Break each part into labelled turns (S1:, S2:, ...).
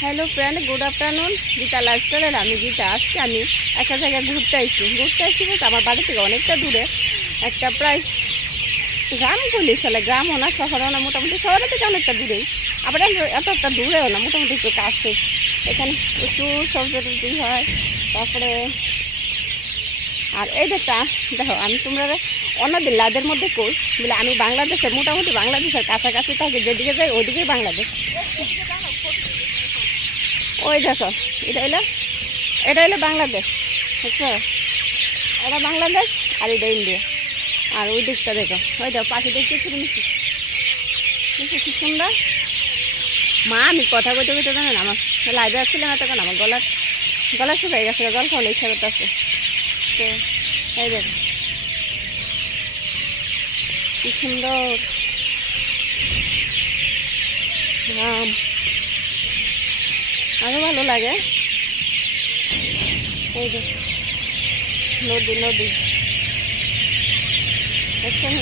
S1: Hello friend good afternoon Geeta লাইফস্টাইলের আমি গীতা আজকে আমি একটা জায়গায় ঘুরতে আসছি ঘুরতে আসছি বলতে আমার বাড়ি থেকে অনেকটা দূরে। একটা প্রায় গ্রাম বলি চলে, গ্রামও না, শহরও না, মোটামুটি শহরের থেকে অনেকটা দূরেই। আবার এত- একটা দূরেও না, মোটামুটি একটু কাছে। এখানে একটু সবজি হয়। তারপরে আর এই দেখটা দেখো, আমি তোমরা অন্যদের লাদের মধ্যে কই? বলে আমি বাংলাদেশের, মোটামুটি বাংলাদেশের কাছাকাছি থাকি, যেদিকে যাই ওদিকেই বাংলাদেশ। ওই দেখো, এটা হলো এটা হলো বাংলাদেশ, বুঝছ? এটা বাংলাদেশ আর এটা ইন্ডিয়া। আর ওই দিকটা দেখো, ওই দেখো পাখি দেখতে ছিল মিশি দেখো কি সুন্দর? মা, আমি কথা কইতে কইতে জানেন আমার লাইভে আসছিলাম এতক্ষণ, আমার গলার গলা শুকাই গেছে জল খাওয়ানো ইচ্ছা করতেছে। তো, এই দেখো। কি সুন্দর। গ্রাম আরও ভালো লাগে। এই যে, নদী নদী। দেখছেন?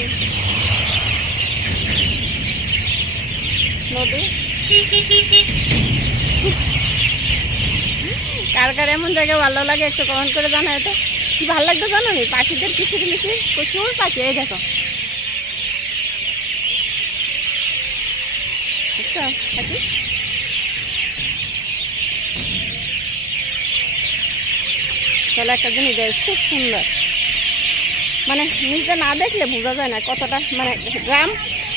S1: নদী। কার কার এমন জায়গায় ভালো লাগে একটু কমেন্ট করে জানায় তো। কি ভালো লাগতো জানো নি? পাখিদের কিছু মিচির প্রচুর পাখি, এই দেখো। বুঝছ পাখি? চলো একটা জিনিস দেয় খুব সুন্দর। মানে নিজে না দেখলে বোঝা যায় না কতটা মানে গ্রাম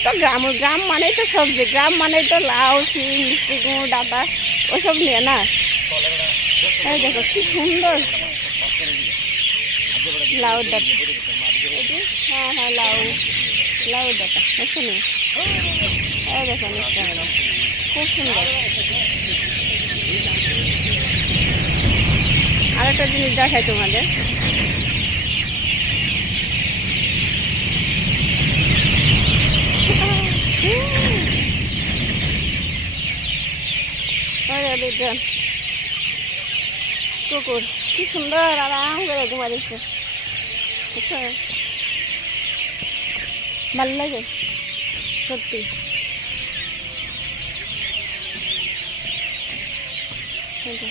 S1: তো গ্রাম গ্রাম মানেই তো সবজি, গ্রাম মানেই তো লাউ, শিম, মিষ্টি গুঁড়ো, ডাটা ওসব নিয়ে না? এই দেখো কি সুন্দর। লাউ ডাটা। হ্যাঁ হ্যাঁ লাউ। লাউ ডাটা, দেখছ নি? এই দেখো খুব সুন্দর। আরেকটা জিনিস দেখাই তোমাদের। কুকুর কি সুন্দর আরাম করে ঘুমা দিচ্ছে। ভালো লাগে? সত্যি। এই যে।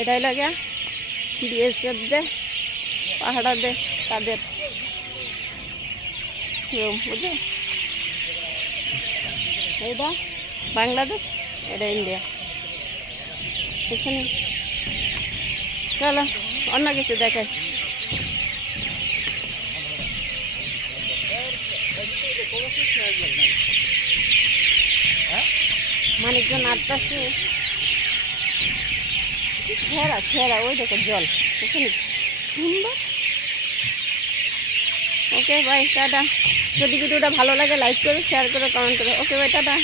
S1: এটাই লাগে বিএসএফ যে পাহাড়া দে তাদের রুম বুঝো এটা বাংলাদেশ এটা ইন্ডিয়া বুঝছেন চলো অন্য কিছু দেখাই মানিকজন আটটাশে ছেঁড়া ছেঁড়া, ওই দেখো জল। ওখানে সুন্দর ওকে বাই টাটা। যদি ভিডিওটা ভালো লাগে লাইক করো শেয়ার করো কমেন্ট করো। Okay bye tata.